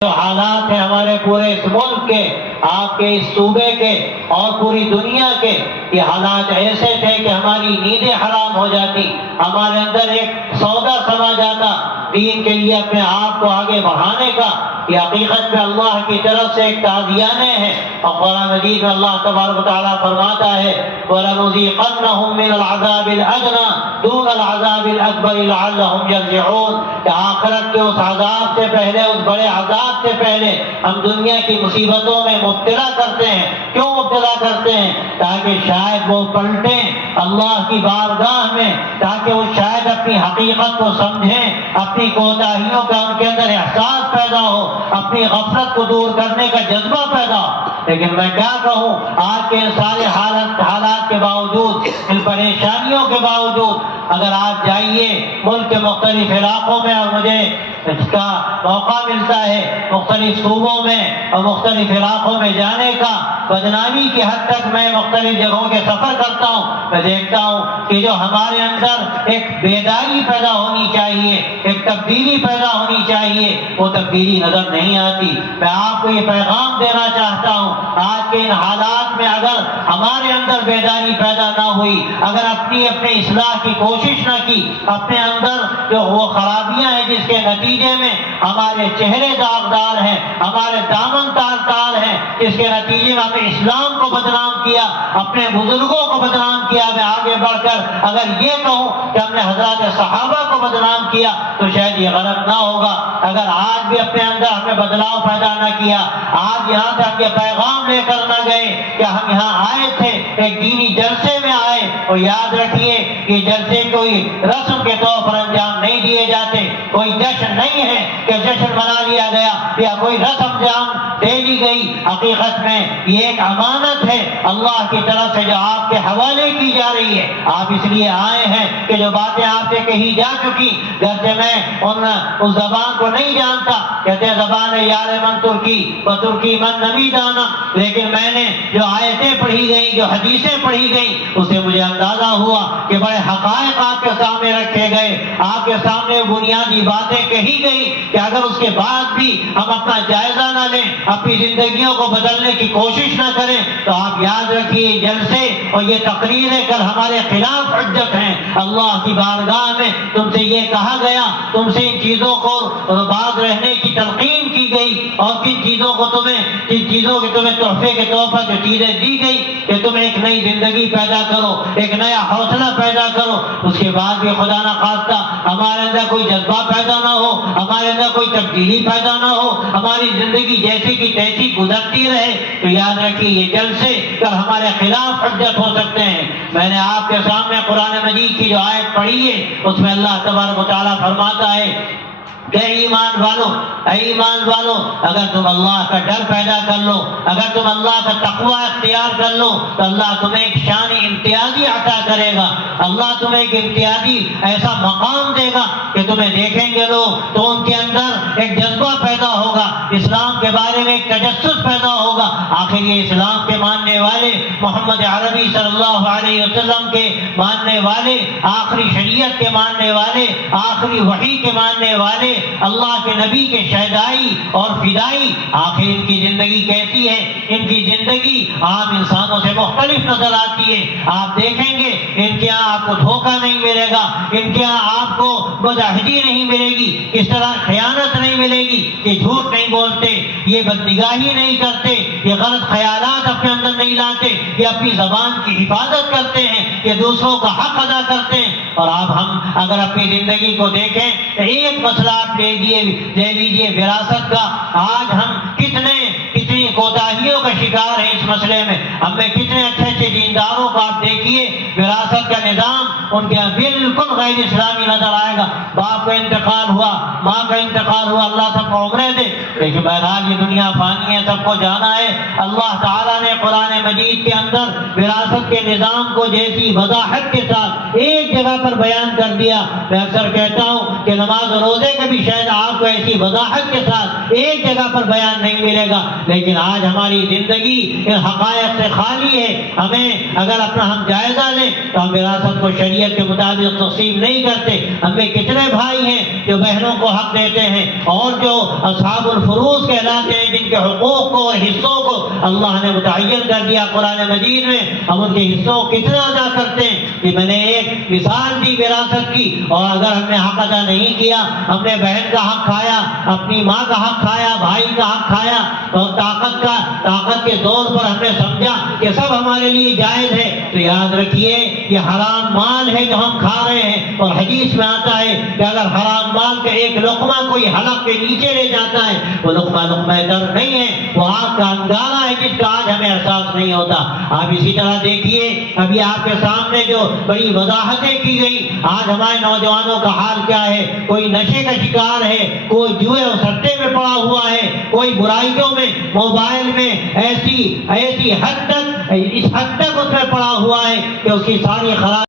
جو حالات ہیں ہمارے پورے اس ملک کے، آپ کے اس صوبے کے اور پوری دنیا کے، یہ حالات ایسے تھے کہ ہماری نیندیں حرام ہو جاتی، ہمارے اندر ایک سودا سما جاتا دین کے لیے اپنے آپ کو آگے بڑھانے کا۔ یہ حقیقت میں اللہ کی طرف سے ایک تعزیانہ ہے، اور قرآن مجید میں اللہ تبارک و تعالیٰ فرماتا ہے وَلَنُذِيقَنَّهُم مِّنَ الْعَذَابِ الْأَدْنَىٰ دُونَ الْعَذَابِ الْأَكْبَرِ لَعَلَّهُمْ يَرْجِعُونَ، کہ آخرت کے اس عذاب سے پہلے، اس بڑے عذاب سے پہلے ہم دنیا کی مصیبتوں میں مبتلا کرتے ہیں۔ کیوں مبتلا کرتے ہیں؟ تاکہ شاید وہ پلٹیں اللہ کی بارگاہ میں، تاکہ وہ شاید اپنی حقیقت کو سمجھیں، اپنی کوتاہیوں کا ان کے اندر احساس پیدا ہو، اپنی غفلت کو دور کرنے کا جذبہ پیدا ہو۔ لیکن میں کیا کہوں، آج کے ان سارے حالات کے باوجود، ان پریشانیوں کے باوجود، اگر آپ جائیے ملک کے مختلف علاقوں میں، اور مجھے اس کا موقع ملتا ہے مختلف صوبوں میں اور مختلف علاقوں میں جانے کا، بدنامی کی حد تک میں مختلف جگہوں کے سفر کرتا ہوں، میں دیکھتا ہوں کہ جو ہمارے اندر ایک بیداری پیدا ہونی چاہیے، ایک تبدیلی پیدا ہونی چاہیے، وہ تبدیلی نظر نہیں آتی۔ میں آپ کو یہ پیغام دینا چاہتا ہوں، آج کے ان حالات میں اگر ہمارے اندر بیداری پیدا نہ ہوئی، اگر اپنی اصلاح کی کوشش نہ کی، اپنے اندر جو وہ خرابیاں ہیں جس کے نتیجے میں ہمارے چہرے داغدار ہیں، ہمارے دامن تار تار ہیں، جس کے نتیجے میں ہم نے اسلام کو بدنام کیا، اپنے بزرگوں کو بدنام کیا، میں آگے بڑھ کر اگر یہ کہوں کہ ہم نے حضرات صحابہ کو بدنام کیا تو شاید یہ غلط نہ ہوگا۔ اگر آج بھی اپنے اندر ہمیں بدلاؤ پیدا نہ کیا، آج یہاں تک یہ پیغام لے کر نہ گئے کہ ہم یہاں آئے تھے ایک دینی جلسے میں آئے، اور یاد رکھیے کہ جلسے کوئی رسم کے طور پر انجام نہیں دیے جاتے، کوئی جشن نہیں ہے کہ جشن منا لیا گیا یا کوئی رسم انجام دے دی گئی۔ حقیقت میں یہ ایک امانت ہے اللہ کی طرف سے جو آپ کے حوالے کی جا رہی ہے۔ آپ اس لیے آئے ہیں کہ جو باتیں آپ سے کہی جا چکی، گرچہ میں اس زبان کو نہیں جانتا، کہتے ہیں زبان یار من ترکی و ترکی من نمی دانا، لیکن میں نے جو آیتیں پڑھی گئی، جو حدیثیں پڑھی گئی، اس سے مجھے اندازہ ہوا کہ بڑے حقائق آپ کے سامنے رکھے گئے، آپ کے سامنے بنیادی باتیں کہی گئی کہ اگر اس کے بعد بھی ہم اپنا جائزہ نہ لیں، اپنی زندگیوں کو بدلنے کی کوشش نہ کریں، تو آپ یاد رکھیے جلسے اور یہ تقریریں کل ہمارے خلاف حجت ہیں۔ اللہ کی بارگاہ میں تم سے یہ کہا گیا، تم سے ان چیزوں کو باز رہنے کی تلقین کی گئی، اور کن چیزوں کو جن چیزوں کے تمہیں تحفے کے طور پر جو چیزیں دی گئی کہ تم ایک نئی زندگی پیدا کرو، ایک نیا حوصلہ پیدا کرو، اس کے بعد بھی خدا نہ خواستہ ہمارے اندر کوئی جذبہ پیدا نہ ہو، ہمارے اندر کوئی تبدیلی پیدا نہ ہو، ہماری زندگی جیسی کی تیسی گزرتی رہے، تو یاد رکھیے یہ جلسے کل ہمارے خلاف حجت ہو سکتے ہیں۔ میں نے آپ کے سامنے قرآن مجید کی جو آیت پڑھی ہے، اس میں اللہ تبارک و تعالیٰ فرماتا ہے کہ ایمان والو اگر تم اللہ کا ڈر پیدا کر لو، اگر تم اللہ کا تقوی اختیار کر لو، تو اللہ تمہیں ایک شان امتیازی عطا کرے گا، اللہ تمہیں ایک امتیازی ایسا مقام دے گا کہ تمہیں دیکھیں گے لوگ تو ان کے اندر ایک جذبہ پیدا ہوگا، اسلام کے بارے میں ایک تجسس پیدا ہوگا۔ آخر یہ اسلام کے ماننے والے، محمد عربی صلی اللہ علیہ وسلم کے ماننے والے، آخری شریعت کے ماننے والے، آخری وحی کے ماننے والے، اللہ کے نبی کے شہدائی اور فدائی، آخر ان کی زندگی کیسی ہے؟ ان کی زندگی عام انسانوں سے مختلف نظر آتی ہے۔ آپ دیکھیں گے ان کے یہاں آپ کو دھوکہ نہیں ملے گا، ان کے یہاں آپ کو مجاہدی نہیں ملے گی، اس طرح خیانت نہیں ملے گی، یہ جھوٹ نہیں بولتے، یہ بدنگاہی نہیں کرتے، یہ غلط خیالات اپنے اندر نہیں لاتے، یہ اپنی زبان کی حفاظت کرتے ہیں، یہ دوسروں کا حق ادا کرتے ہیں۔ اور آپ ہم اگر اپنی زندگی کو دیکھیں تو ایک مسئلہ آپ لے لیجیے وراثت کا، آج ہم کتنی کوتاہیوں کا شکار ہیں اس مسئلے میں۔ ہم میں کتنے اچھے دینداروں کو آپ دیکھیے، وراثت کا نظام ان کے بالکل غیر اسلامی نظر آئے گا، باپ کا انتقال ہوا، ماں کا انتقال ہوا، اللہ سب کو عمریں دے، لیکن بہرحال یہ دنیا فانی ہے، سب کو جانا ہے۔ اللہ تعالیٰ نے قرآن مجید کے اندر وراثت کے نظام کو جیسی وضاحت کے ساتھ ایک جگہ پر بیان کر دیا۔ میں اکثر کہتا ہوں کہ نماز و روزے کا بھی شاید آپ کو ایسی وضاحت کے ساتھ ایک جگہ پر بیان نہیں ملے گا، لیکن آج ہماری زندگی ان حقائق سے خالی ہے۔ ہمیں اگر اپنا ہم جائزہ لیں تو ہم وراثت کو شریعت کے مطابق تقسیم نہیں کرتے۔ ہم میں کتنے بھائی ہیں جو بہنوں کو حق دیتے ہیں، اور جو اصحاب الفروض فروض کہلاتے ہیں، جن کے حقوق کو اور حصوں کو اللہ نے متعین کر دیا قرآن مجید میں، ہم ان کے حصوں کو کتنا ادا کرتے ہیں۔ کہ میں نے ایک مثال دی وراثت کی، اور اگر ہم نے حق ادا نہیں کیا، ہم نے بہن کا حق کھایا، اپنی ماں کا حق کھایا، بھائی کا حق کھایا، اور طاقت کے زور پر ہم نے سمجھا کہ سب ہمارے لیے جائز ہے، تو یاد رکھیے یہ حرام مال ہے جو ہم کھا رہے ہیں۔ اور حدیث میں آتا ہے کہ اگر حرام مال کا ایک لقمہ کوئی حلق کے نیچے لے جاتا ہے، وہ لقمہ در نہیں ہے، وہ آگ کا انگارہ ہے جس کا آج ہمیں احساس نہیں ہوتا۔ آپ اسی طرح دیکھیے، ابھی آپ کے سامنے جو بڑی وضاحتیں کی گئی، آج ہمارے نوجوانوں کا حال کیا ہے؟ کوئی نشے کا شکار ہے، کوئی جوئے اور سٹے میں پڑا ہوا ہے، کوئی برائیوں میں، موبائل میں ایسی حد تک اس میں پڑا ہوا ہے کہ اس کی ساری خراب